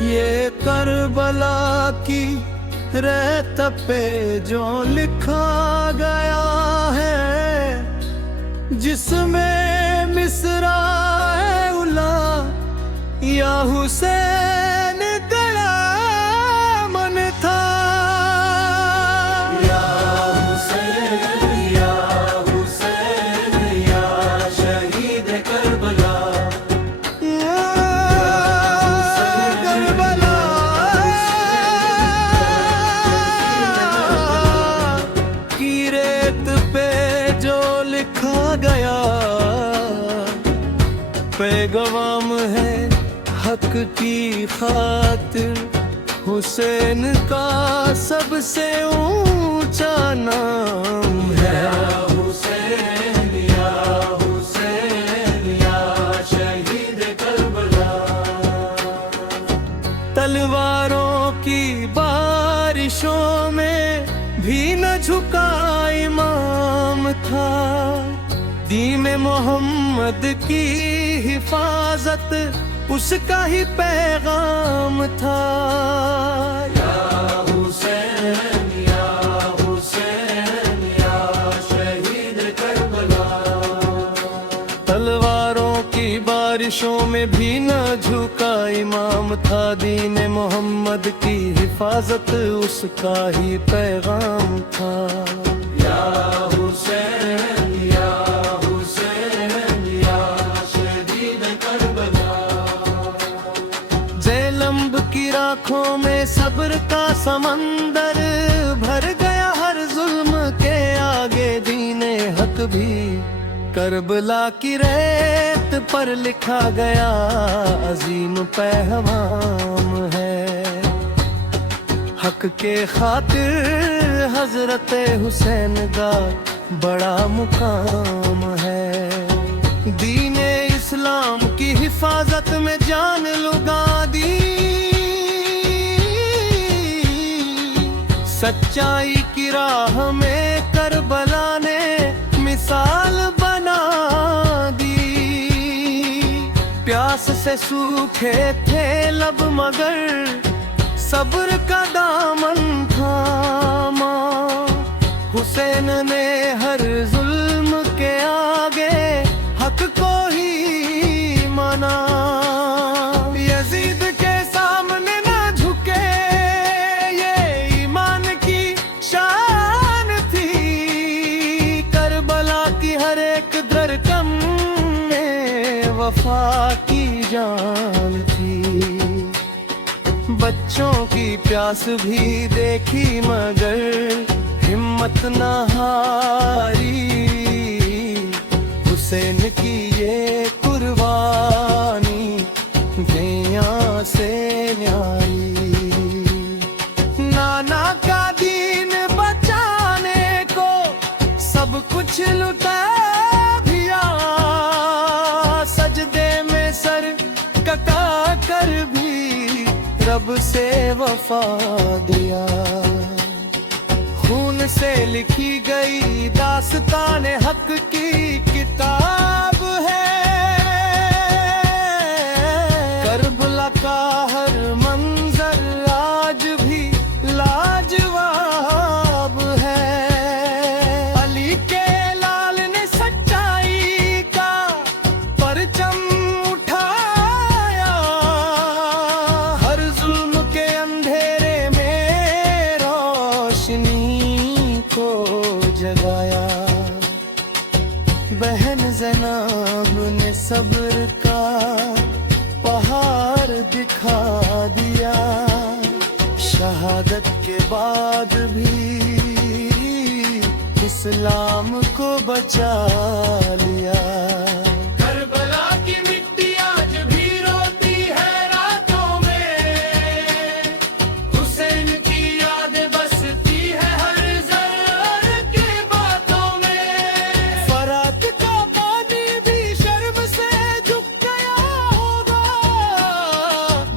ये करबला की रेत पे जो लिखा गया है, जिसमें मिसरा है उला या हुसैन गड़ा मन था। या हुसैन या हुसैन या शहीद करबला, या करबला की रेत पे जो लिखा गया, पैगाम है हक की खातिर हुसैन का सबसे ऊंचा नाम है। या हुसैन या हुसैन या शहीद करबला। तलवारों की बारिशों में भी न झुका इमाम था, दीन मोहम्मद की हिफाजत उसका ही पैगाम था। या हुसैन या हुसैन या शहीद करबला। तलवारों की बारिशों में भी न झुका इमाम था, दीन मोहम्मद की हिफाजत उसका ही पैगाम था। या हुसैन या हुसैन या शहीद करबला। ज़ेलम्ब की राखों में सब्र का समंदर भर गया, हर जुल्म के आगे दीने हक भी करबला की रेत पर लिखा गया अजीम पैगाम है। हक के खातिर हजरत हुसैन का बड़ा मुकाम है। दीने इस्लाम की हिफाजत में जान लुगा दी, सच्चाई की राह में करबला ने मिसाल बना दी। प्यास से सूखे थे लब मगर सब्र का दामन थामा, हुसैन ने हर जुल्म के आगे हक को ही माना। यजीद के सामने ना झुके ये ईमान की शान थी, करबला की हर एक धड़कन में वफा की जान थी। बच्चों की प्यास भी देखी मगर हिम्मत न हारी, हुसैन की ये कुर्बानी दुनिया से न्यारी। नाना का दीन बचाने को सब कुछ लुटा दिया, सजदे में सर कटा कर भी रब से वफा दिया। खून से लिखी गई दास्तान हक की किताब है, करबला का हर मंजर आज भी लाजवाब है। अली के लाल ने सच्चाई का परचम उठाया, हर जुल्म के अंधेरे में रोशनी को जगाया। बहन ज़ैनब ने सब्र का पहाड़ दिखा दिया, शहादत के बाद भी इस्लाम को बचा लिया। करबला की मिट्टी आज भी रोती है रातों में, हुसैन की याद बसती है हर ज़र्रे की बातों में। फरात का पानी भी शर्म से झुक गया होगा,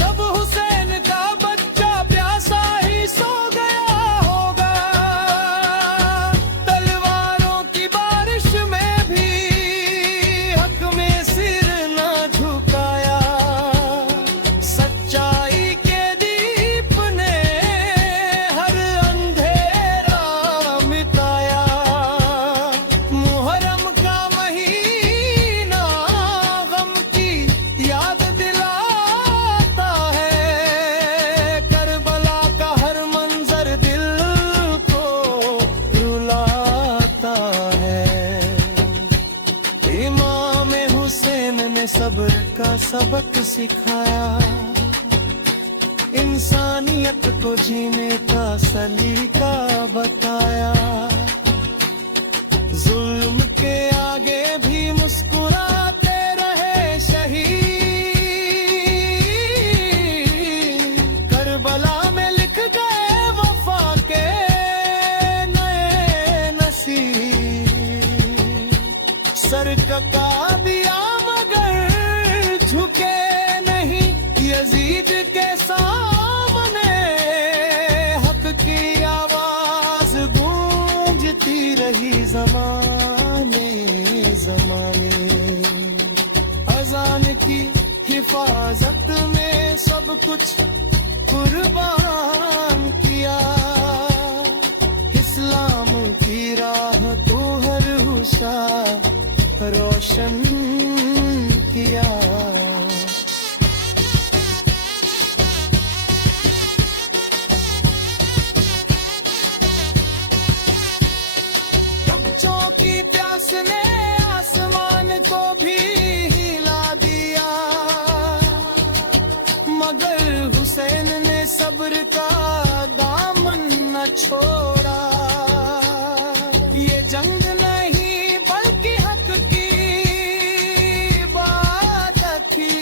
जब हुसैन का बच्चा प्यासा ही सो गया होगा। तलवारों की बारिश में भी सबक सिखाया, इंसानियत को जीने का सलीका बताया। जुल्म के आगे भी मुस्कुराते रहे शहीद, करबला में लिख गए वफा के नए नसीब। सर कटा दिया मगर झुके नहीं यजीद के सामने, हक की आवाज गूंजती रही ज़माने ज़माने। अज़ान की हिफाजत में सब कुछ कुर्बान किया, इस्लाम की राह को हर हुशा रोशन किया। बच्चों की प्यास ने आसमान को भी हिला दिया, मगर हुसैन ने सब्र का दामन न छोड़ा। ये जंग नहीं बल्कि हक की बात थी,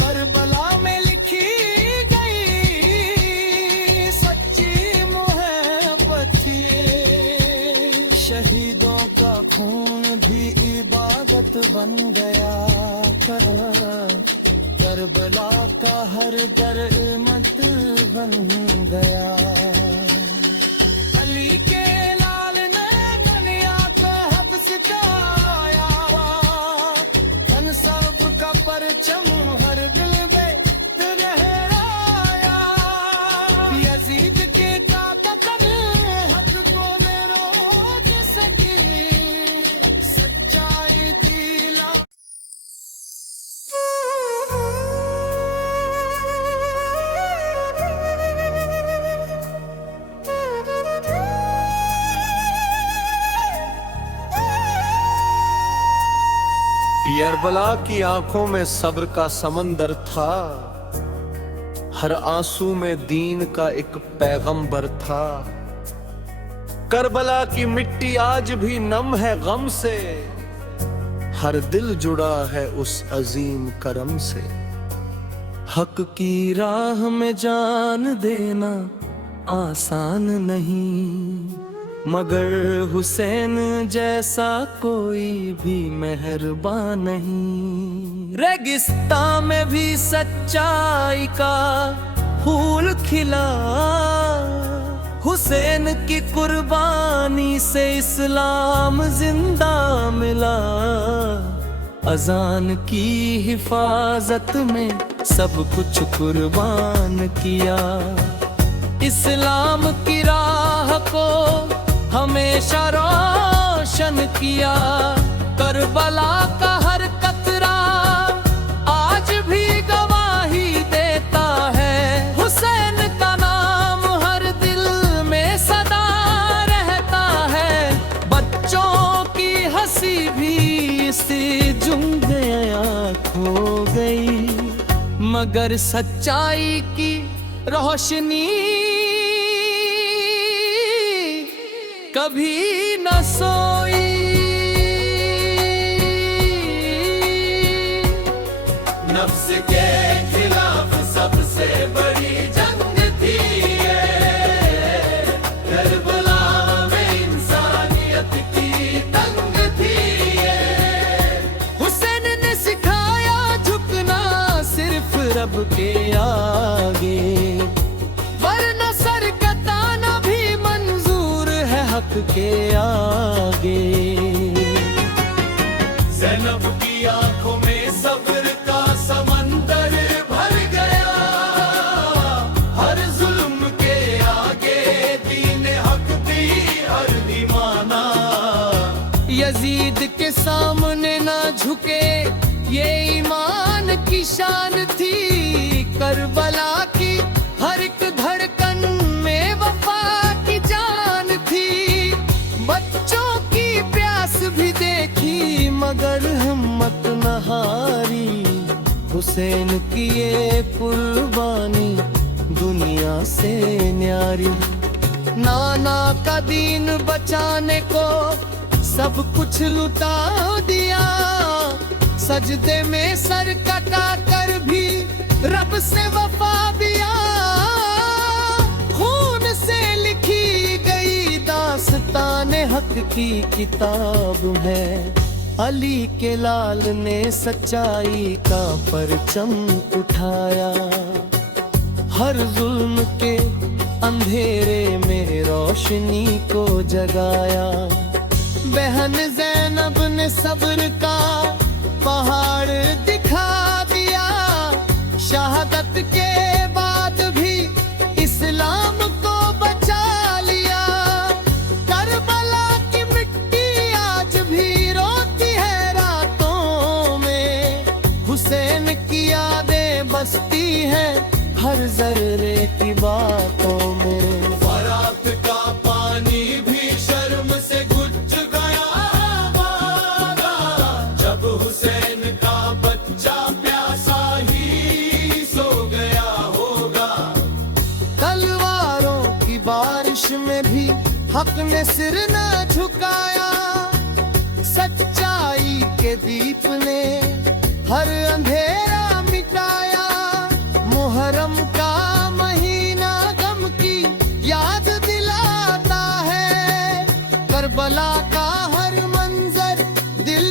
करबला में लिखी गई सच्ची मोहब्बत थी। शहीदों का खून भी इबादत बन गया, करबला का हर मत बन गया। अली के लाल ने ननिया पे हब्स काया, इंसाफ का परचम हर दिल में लहराया। यजीद की ताकत ने हक को न रोक सकी, सच्चाई थी ला। करबला की आंखों में सब्र का समंदर था, हर आंसू में दीन का एक पैगंबर था। करबला की मिट्टी आज भी नम है गम से, हर दिल जुड़ा है उस अजीम करम से। हक की राह में जान देना आसान नहीं, मगर हुसैन जैसा कोई भी मेहरबान नहीं। रेगिस्तान में भी सच्चाई का फूल खिला, हुसैन की कुर्बानी से इस्लाम जिंदा मिला। अजान की हिफाजत में सब कुछ कुर्बान किया, इस्लाम की राह को हमेशा रोशन किया। करबला का हर कतरा आज भी गवाही देता है, हुसैन का नाम हर दिल में सदा रहता है। बच्चों की हंसी भी इसी जुम्मे खो गई, मगर सच्चाई की रोशनी कभी न सोई। नफ्स के खिलाफ सबसे बड़ी जंग थी ये, करबला में इंसानियत की तंग थी ये। हुसैन ने सिखाया झुकना सिर्फ रब के आगे, वरना सर कटाना भी मंजूर है हक के आगे। ज़ैनब की आंखों में सब्र का समंदर भर गया, हर जुल्म के आगे दीन हक भी अर्दी माना। यजीद के सामने ना झुके ये ईमान की शान थी, करबला की हर एक धड़कन में वफा की जान थी। बच्चों की प्यास भी देखी मगर हिम्मत ना हुसैन की ये कुर्बानी दुनिया से न्यारी। नाना का दीन बचाने को सब कुछ लुटा दिया, सजदे में सर कटा कर भी रब से वफा दिया। खून से लिखी गई दास्ताने हक की किताब है, अली के लाल ने सच्चाई का परचम उठाया। हर जुल्म के अंधेरे में रोशनी को जगाया। बहन ज़ैनब ने सब्र का पहाड़ दिखा दिया, शहादत के बाद भी इस्लाम को बचा लिया। करबला की मिट्टी आज भी रोती है रातों में, हुसैन की यादें बसती हैं हर जर्रे की बातों में। फरात का पानी भी शर्म से गुज गया जब हुसैन का बच्चा प्यासा ही सो गया होगा। तलवारों की बारिश में भी हक ने सिर न झुकाया, सच्चाई के दीप ने हर अंधेरा मिटाया। मुहर्रम का महीना गम की याद दिलाता है, करबला का हर मंजर दिल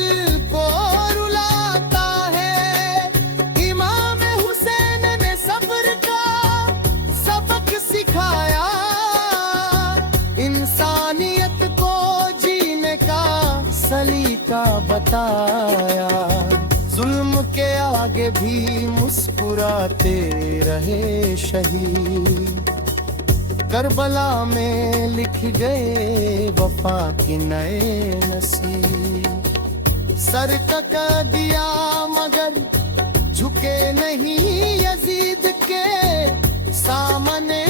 को रुलाता है। इमाम हुसैन ने सब्र का सबक सिखाया, इंसानियत को जीने का सलीका बताया। जुल्म के आगे भी मुस्कुराते रहे शहीद, करबला में लिख गए वफा की नए नसीब। सर कट दिया मगर झुके नहीं यजीद के सामने,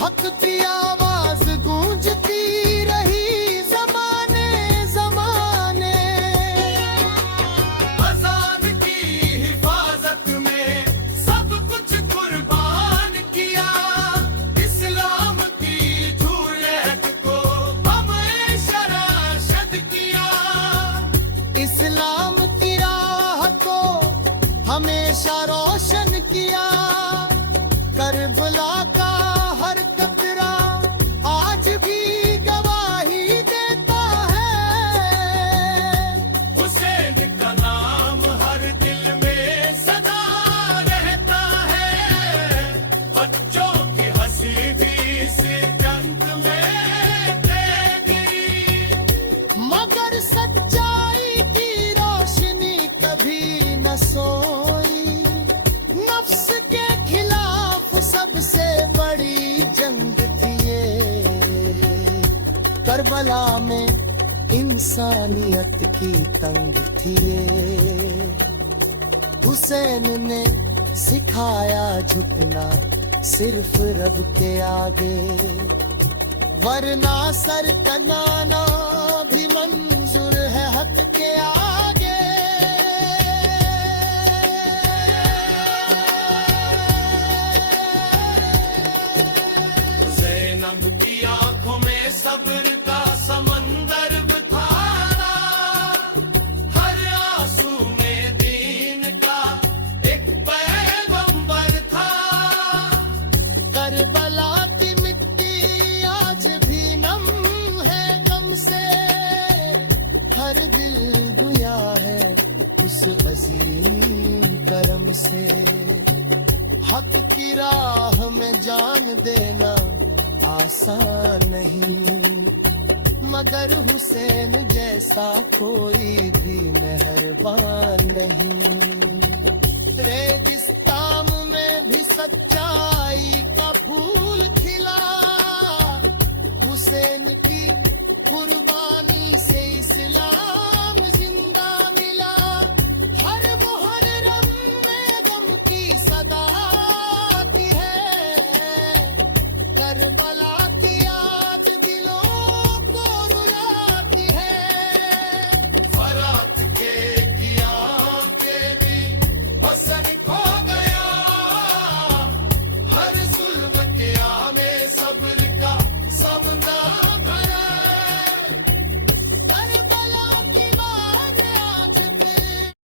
हक की आवाज गूंजती रही ज़माने ज़माने। अज़ान की हिफाजत में सब कुछ कुर्बान किया, इस्लाम की धूलत को हमने शराशत किया। इस्लाम की राह को हमेशा रोशन किया, करबला का हर कतरा आज भी गवाही देता है। हुसैन का नाम हर दिल में सदा रहता है, बच्चों की हंसी भी इस जंग में तेरी। मगर सच्चाई की रोशनी कभी न सोई, नफ्स के खिलाफ सबसे बड़ी जंग थी ये। करबला में इंसानियत की तंग थी ये। हुसैन ने सिखाया झुकना सिर्फ रब के आगे, वरना सर कनाना भी मंजूर है हक के आगे। ज़ैनब की आंखों में सब्र का समंदर था, हर आंसू में दीन का एक पैगंबर था। करबला की मिट्टी आज भी नम है गम से, हर दिल दुया है उस अजीम करम से। हक की राह में जान देना आसान नहीं, मगर हुसैन जैसा कोई भी मेहरबान नहीं।